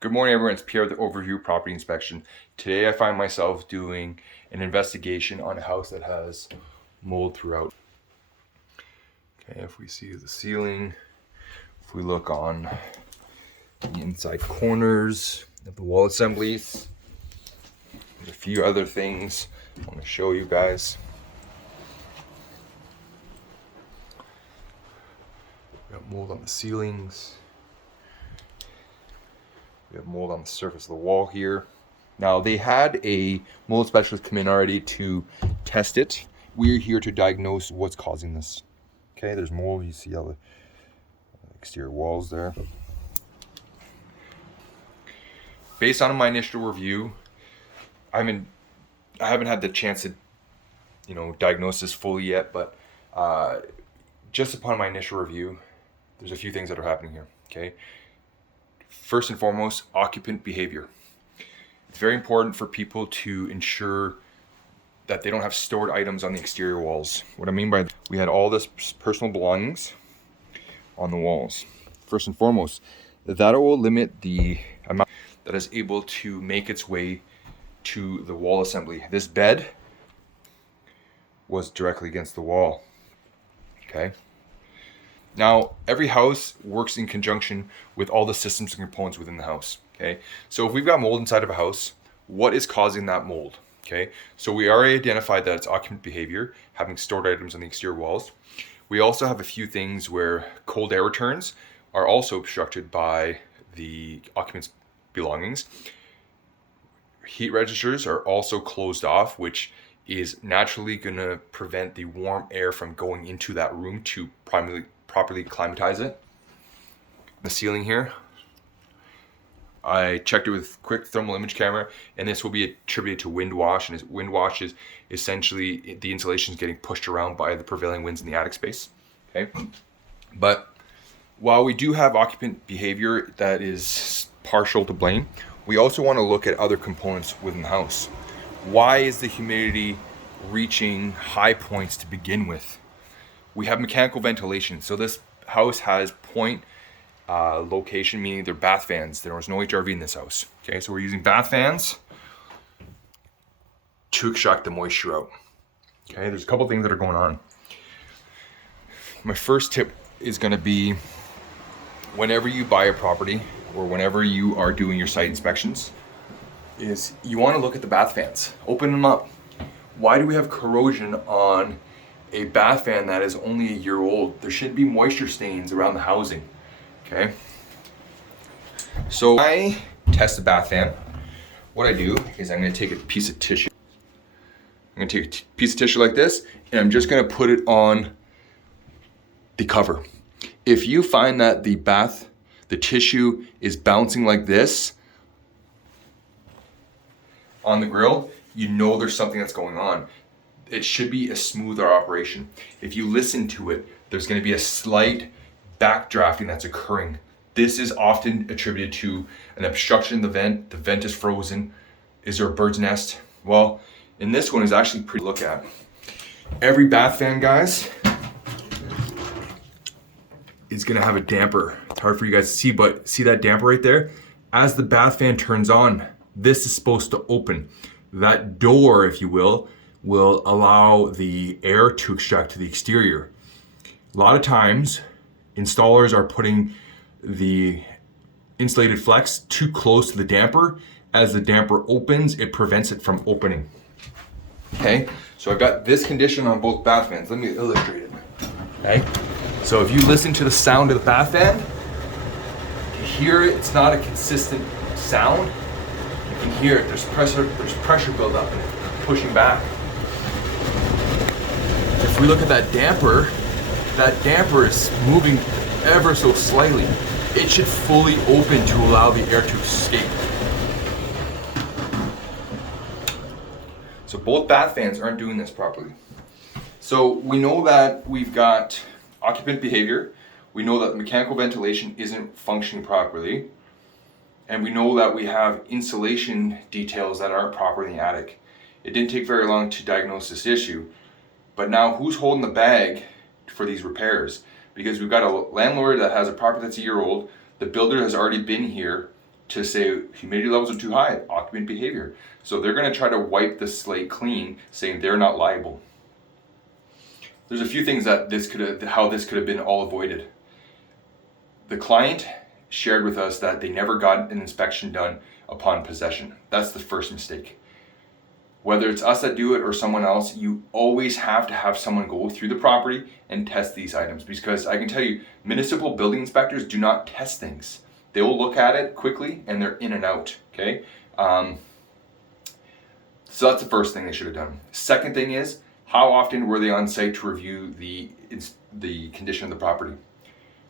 Good morning, everyone. It's Pierre with the Overview Property Inspection. Today I find myself doing an investigation on a house that has mold throughout. Okay, if we see the ceiling, if we look on the inside corners of the wall assemblies, there's a few other things I want to show you guys. We got mold on the ceilings. We have mold on the surface of the wall here. Now, they had a mold specialist come in already to test it. We're here to diagnose what's causing this. Okay, there's mold. You see all the exterior walls there. Based on my initial review, I haven't had the chance to, diagnose this fully yet, but just upon my initial review, there's a few things that are happening here. Okay. First and foremost, occupant behavior. It's very important for people to ensure that they don't have stored items on the exterior walls. What I mean by that, we had all this personal belongings on the walls. First and foremost, that will limit the amount that is able to make its way to the wall assembly. This bed was directly against the wall. Okay. Now, every house works in conjunction with all the systems and components within the house, okay? So if we've got mold inside of a house, what is causing that mold, okay? So we already identified that it's occupant behavior, having stored items on the exterior walls. We also have a few things where cold air returns are also obstructed by the occupant's belongings. Heat registers are also closed off, which is naturally gonna prevent the warm air from going into that room to properly climatize it. The ceiling here, I checked it with quick thermal image camera, and this will be attributed to wind wash, and wind wash is essentially the insulation is getting pushed around by the prevailing winds in the attic space. Okay, but while we do have occupant behavior that is partial to blame, we also want to look at other components within the house. Why is the humidity reaching high points to begin with? We have mechanical ventilation. So this house has point location, meaning they're bath fans. There was no HRV in this house. Okay, so we're using bath fans to extract the moisture out. Okay, there's a couple things that are going on. My first tip is going to be, whenever you buy a property or whenever you are doing your site inspections, is you want to look at the bath fans. Open them up. Why do we have corrosion on a bath fan that is only a year old? There should be moisture stains around the housing. Okay. So I test the bath fan. What I do is I'm going to take a piece of tissue. I'm going to take a piece of tissue like this, and I'm just going to put it on the cover. If you find that the tissue is bouncing like this on the grill, you know there's something that's going on. It should be a smoother operation. If you listen to it, there's going to be a slight backdrafting that's occurring. This is often attributed to an obstruction in the vent. The vent is frozen. Is there a bird's nest? Well, in this one is actually pretty to look at. Every bath fan, guys, is going to have a damper. It's hard for you guys to see, but see that damper right there? As the bath fan turns on, this is supposed to open. That door, if you will allow the air to extract to the exterior. A lot of times, installers are putting the insulated flex too close to the damper. As the damper opens, it prevents it from opening. Okay, so I've got this condition on both bath fans. Let me illustrate it. Okay, so if you listen to the sound of the bath fan, you hear it, it's not a consistent sound. You can hear it, there's pressure buildup and it's pushing back. If we look at that damper is moving ever so slightly. It should fully open to allow the air to escape. So both bath fans aren't doing this properly. So we know that we've got occupant behavior. We know that the mechanical ventilation isn't functioning properly. And we know that we have insulation details that aren't proper in the attic. It didn't take very long to diagnose this issue. But now who's holding the bag for these repairs? Because we've got a landlord that has a property that's a year old. The builder has already been here to say humidity levels are too high, occupant behavior. So they're going to try to wipe the slate clean, saying they're not liable. There's a few things that how this could have been all avoided. The client shared with us that they never got an inspection done upon possession. That's the first mistake. Whether it's us that do it or someone else, you always have to have someone go through the property and test these items, because I can tell you, municipal building inspectors do not test things. They will look at it quickly and they're in and out, okay? So that's the first thing they should have done. Second thing is, how often were they on site to review the condition of the property?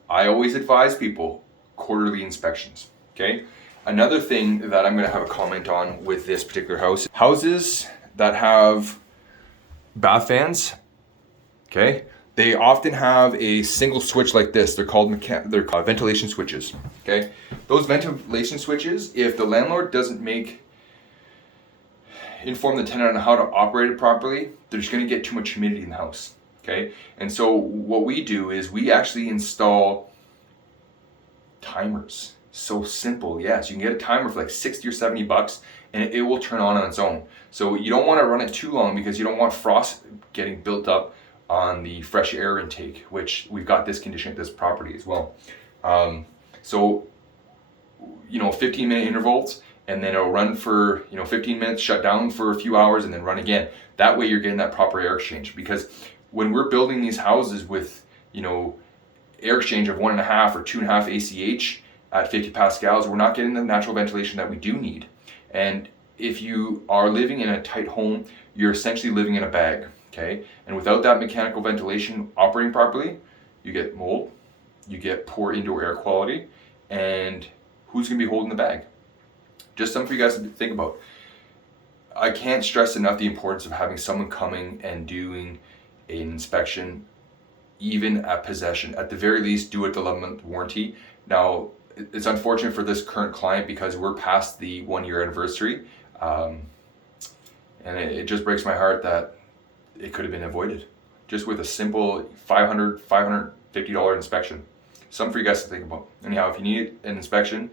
I always advise people quarterly inspections, okay? Another thing that I'm going to have a comment on with this particular house, houses that have bath fans, okay, they often have a single switch like this. They're called ventilation switches, okay? Those ventilation switches, if the landlord doesn't inform the tenant on how to operate it properly, they're just going to get too much humidity in the house, okay? And so what we do is we actually install timers. So simple, yes. You can get a timer for like 60 or 70 bucks and it will turn on its own. So you don't want to run it too long because you don't want frost getting built up on the fresh air intake, which we've got this condition at this property as well. So 15-minute intervals, and then it'll run for 15 minutes, shut down for a few hours, and then run again. That way you're getting that proper air exchange, because when we're building these houses with air exchange of 1.5 or 2.5 ACH at 50 pascals, we're not getting the natural ventilation that we do need. And if you are living in a tight home, you're essentially living in a bag, okay? And without that mechanical ventilation operating properly, you get mold, you get poor indoor air quality, and who's gonna be holding the bag? Just something for you guys to think about. I can't stress enough the importance of having someone coming and doing an inspection, even at possession. At the very least, do it the 11-month warranty. Now, it's unfortunate for this current client because we're past the 1-year anniversary, and it just breaks my heart that it could have been avoided just with a simple $550 inspection. Something for you guys to think about. Anyhow, if you need an inspection,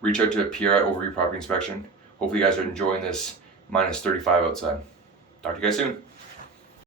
reach out to Pierre at Overview Property Inspection. Hopefully you guys are enjoying this -35 outside. Talk to you guys soon.